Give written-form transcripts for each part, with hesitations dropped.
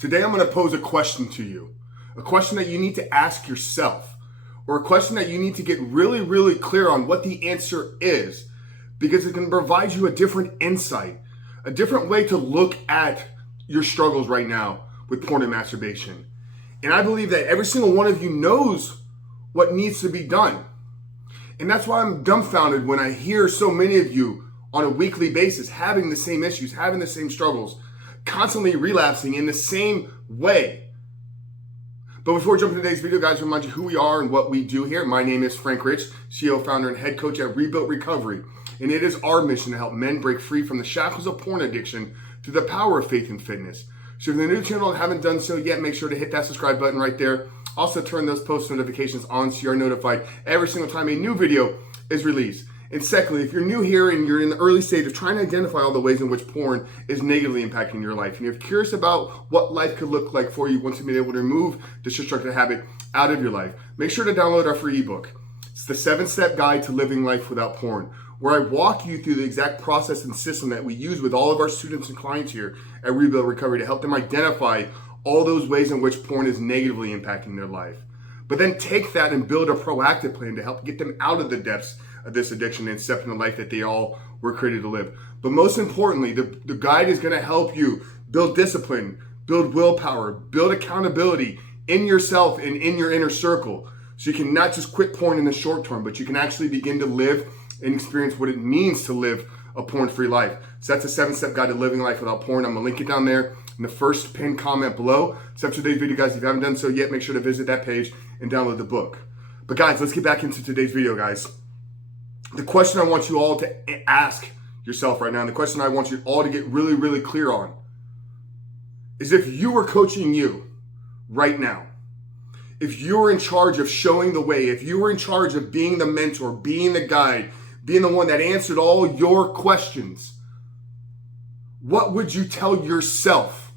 Today I'm going to pose a question to you, a question that you need to ask yourself, or a question that you need to get really, really clear on what the answer is, because it can provide you a different insight, a different way to look at your struggles right now with porn and masturbation. And I believe that every single one of you knows what needs to be done. And that's why I'm dumbfounded when I hear so many of you on a weekly basis having the same issues, having the same struggles, constantly relapsing in the same way. But before we jump into today's video, guys, remind you who we are and what we do here. My name is Frank Rich, CEO, founder, and head coach at Rebuilt Recovery. And it is our mission to help men break free from the shackles of porn addiction through the power of faith and fitness. So if you're new to the channel and haven't done so yet, make sure to hit that subscribe button right there. Also turn those post notifications on so you're notified every single time a new video is released. And secondly, if you're new here and you're in the early stage of trying to identify all the ways in which porn is negatively impacting your life, and you're curious about what life could look like for you once you've been able to remove this destructive habit out of your life, make sure to download our free ebook. It's the 7-step guide to living life without porn, where I walk you through the exact process and system that we use with all of our students and clients here at Rebuild Recovery to help them identify all those ways in which porn is negatively impacting their life. But then take that and build a proactive plan to help get them out of the depths of this addiction and step in the life that they all were created to live. But most importantly, the guide is going to help you build discipline, build willpower, build accountability in yourself and in your inner circle. So you can not just quit porn in the short term, but you can actually begin to live and experience what it means to live a porn-free life. So that's a 7-step guide to living life without porn. I'm going to link it down there in the first pinned comment below. So after today's video, guys, if you haven't done so yet, make sure to visit that page and download the book. But guys, let's get back into today's video, guys. The question I want you all to ask yourself right now, and the question I want you all to get really, really clear on, is if you were coaching you right now, if you were in charge of showing the way, if you were in charge of being the mentor, being the guide, being the one that answered all your questions, what would you tell yourself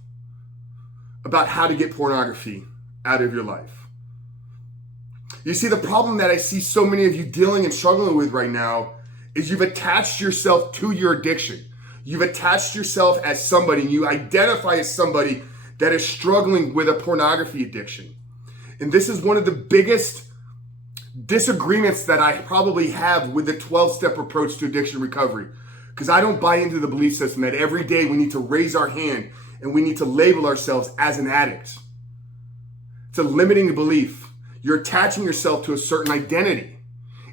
about how to get pornography out of your life? You see, the problem that I see so many of you dealing and struggling with right now is you've attached yourself to your addiction. You've attached yourself as somebody, and you identify as somebody that is struggling with a pornography addiction. And this is one of the biggest disagreements that I probably have with the 12-step approach to addiction recovery. Because I don't buy into the belief system that every day we need to raise our hand and we need to label ourselves as an addict. It's a limiting belief. You're attaching yourself to a certain identity.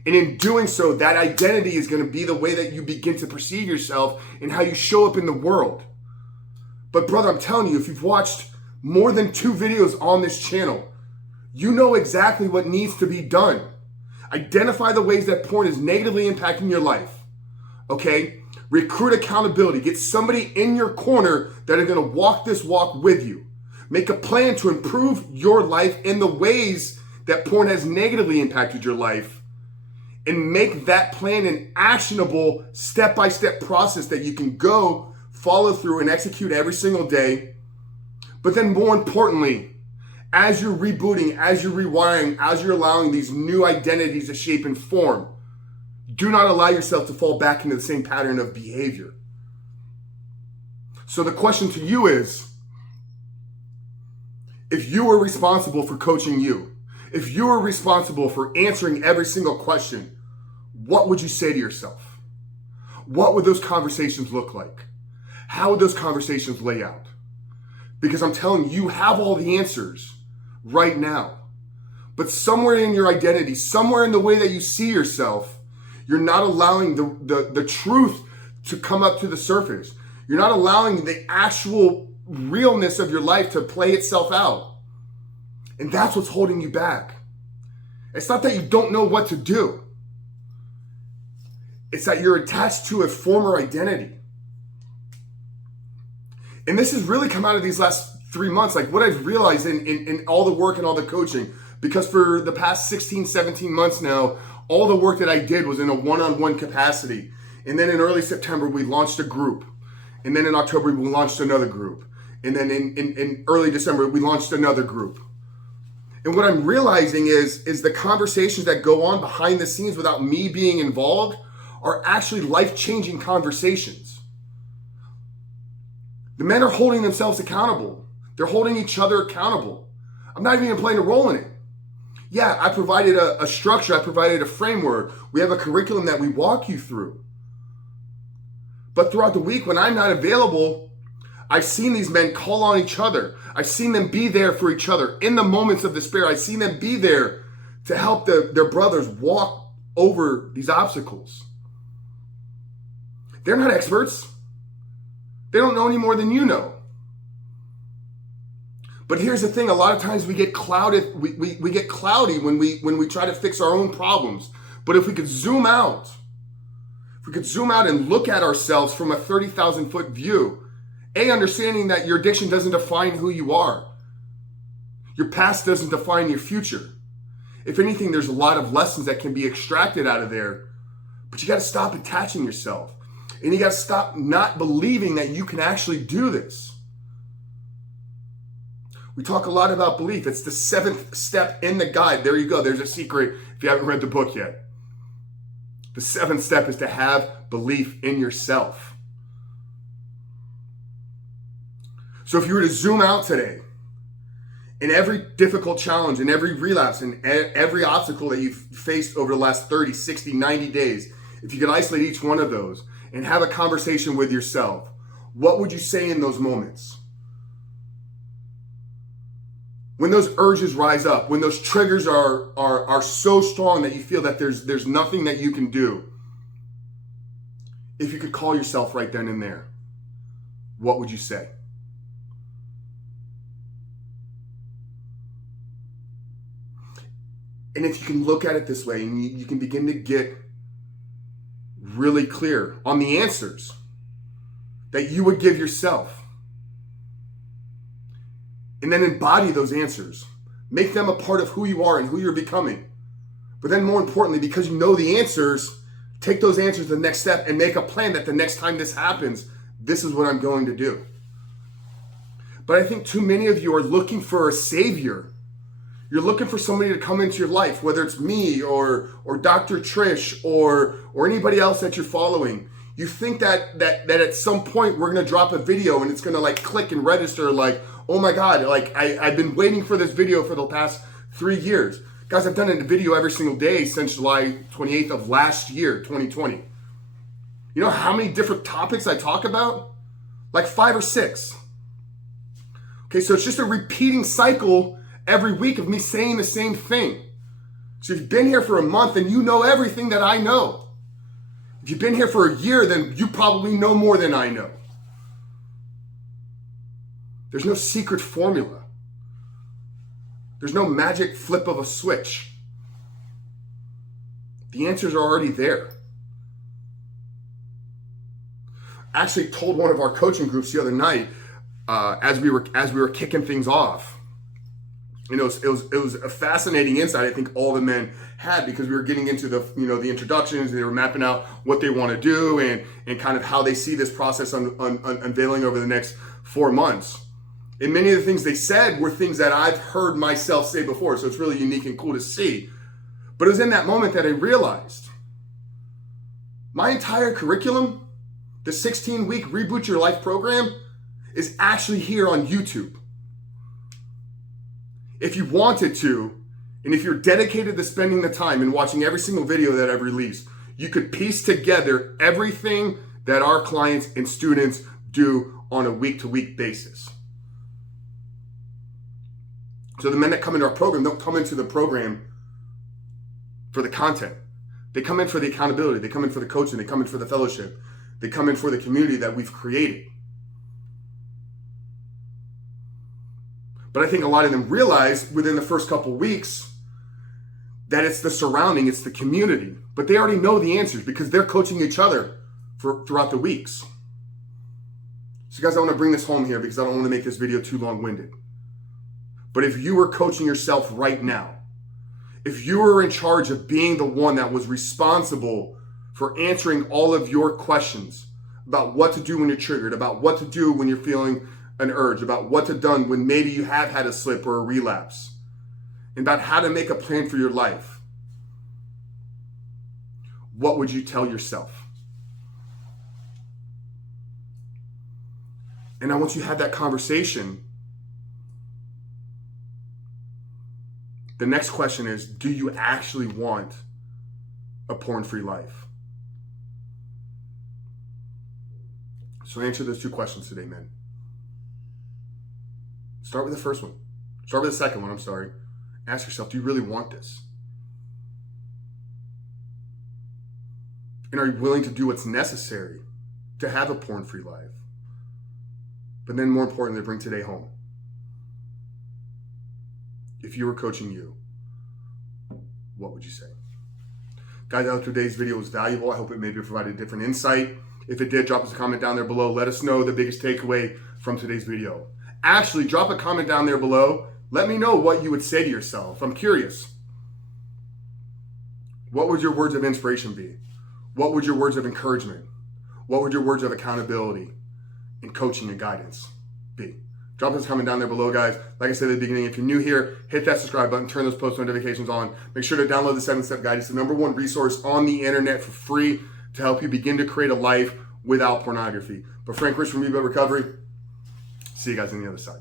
And in doing so, that identity is going to be the way that you begin to perceive yourself and how you show up in the world. But brother, I'm telling you, if you've watched more than 2 videos on this channel, you know exactly what needs to be done. Identify the ways that porn is negatively impacting your life. Okay? Recruit accountability. Get somebody in your corner that are going to walk this walk with you. Make a plan to improve your life in the ways that porn has negatively impacted your life, and make that plan an actionable step-by-step process that you can go follow through and execute every single day. But then more importantly, as you're rebooting, as you're rewiring, as you're allowing these new identities to shape and form, do not allow yourself to fall back into the same pattern of behavior. So the question to you is, if you were responsible for coaching you, if you were responsible for answering every single question, what would you say to yourself? What would those conversations look like? How would those conversations lay out? Because I'm telling you, you have all the answers right now. But somewhere in your identity, somewhere in the way that you see yourself, you're not allowing the truth to come up to the surface. You're not allowing the actual realness of your life to play itself out. And that's what's holding you back. It's not that you don't know what to do. It's that you're attached to a former identity. And this has really come out of these last 3 months, like what I've realized in all the work and all the coaching, because for the past 16, 17 months now, all the work that I did was in a one-on-one capacity. And then in early September, we launched a group. And then in October, we launched another group. And then in early December, we launched another group. And what I'm realizing is the conversations that go on behind the scenes without me being involved are actually life-changing conversations. The men are holding themselves accountable. They're holding each other accountable. I'm not even playing a role in it. Yeah, I provided a structure. I provided a framework. We have a curriculum that we walk you through. But throughout the week, when I'm not available, I've seen these men call on each other. I've seen them be there for each other in the moments of despair. I've seen them be there to help their brothers walk over these obstacles. They're not experts. They don't know any more than you know. But here's the thing, a lot of times we get clouded, we get cloudy when we try to fix our own problems. But if we could zoom out, and look at ourselves from a 30,000 foot view, understanding that your addiction doesn't define who you are. Your past doesn't define your future. If anything, there's a lot of lessons that can be extracted out of there, but you got to stop attaching yourself. And you got to stop not believing that you can actually do this. We talk a lot about belief. It's the 7th step in the guide. There you go. There's a secret if you haven't read the book yet. The 7th step is to have belief in yourself. So if you were to zoom out today, in every difficult challenge, in every relapse, in every obstacle that you've faced over the last 30, 60, 90 days, if you could isolate each one of those and have a conversation with yourself, what would you say in those moments? When those urges rise up, when those triggers are so strong that you feel that there's nothing that you can do, if you could call yourself right then and there, what would you say? And if you can look at it this way and you can begin to get really clear on the answers that you would give yourself, and then embody those answers, make them a part of who you are and who you're becoming. But then more importantly, because you know the answers, take those answers to the next step and make a plan that the next time this happens, this is what I'm going to do. But I think too many of you are looking for a savior. You're looking for somebody to come into your life, whether it's me or Dr. Trish or anybody else that you're following. You think that at some point we're going to drop a video and it's going to like click and register like, oh my God, like I've been waiting for this video for the past 3 years. Guys, I've done a video every single day since July 28th of last year, 2020. You know how many different topics I talk about? Like 5 or 6. Okay, so it's just a repeating cycle every week of me saying the same thing. So if you've been here for a month, then you know everything that I know. If you've been here for a year, then you probably know more than I know. There's no secret formula. There's no magic flip of a switch. The answers are already there. I actually told one of our coaching groups the other night, as we were kicking things off. You know, it was a fascinating insight I think all the men had, because we were getting into the introductions, and they were mapping out what they want to do and kind of how they see this process unveiling over the next 4 months. And many of the things they said were things that I've heard myself say before, so it's really unique and cool to see. But it was in that moment that I realized my entire curriculum, the 16-week Reboot Your Life program, is actually here on YouTube. If you wanted to, and if you're dedicated to spending the time and watching every single video that I've released, you could piece together everything that our clients and students do on a week-to-week basis. So the men that come into our program don't come into the program for the content. They come in for the accountability. They come in for the coaching. They come in for the fellowship. They come in for the community that we've created. But I think a lot of them realize within the first couple weeks that it's the surrounding, it's the community. But they already know the answers because they're coaching each other throughout the weeks. So guys, I want to bring this home here because I don't want to make this video too long-winded. But if you were coaching yourself right now, if you were in charge of being the one that was responsible for answering all of your questions about what to do when you're triggered, about what to do when you're feeling an urge, about what to do when maybe you have had a slip or a relapse, and about how to make a plan for your life, what would you tell yourself? And I want you to have that conversation The next question is, do you actually want a porn-free life? So answer those two questions today, men. Start with the first one. Start with the second one, I'm sorry. Ask yourself, do you really want this? And are you willing to do what's necessary to have a porn-free life? But then more importantly, bring today home. If you were coaching you, what would you say? Guys, I hope today's video was valuable. I hope it maybe provided a different insight. If it did, drop us a comment down there below. Let us know the biggest takeaway from today's video. Actually, drop a comment down there below. Let me know what you would say to yourself. I'm curious. What would your words of inspiration be? What would your words of encouragement? What would your words of accountability and coaching and guidance be? Drop us a comment down there below, guys. Like I said at the beginning, if you're new here, hit that subscribe button, turn those post notifications on. Make sure to download the 7-Step Guide. It's the #1 resource on the internet for free to help you begin to create a life without pornography. But Frank Rich from Reboot Recovery. See you guys on the other side.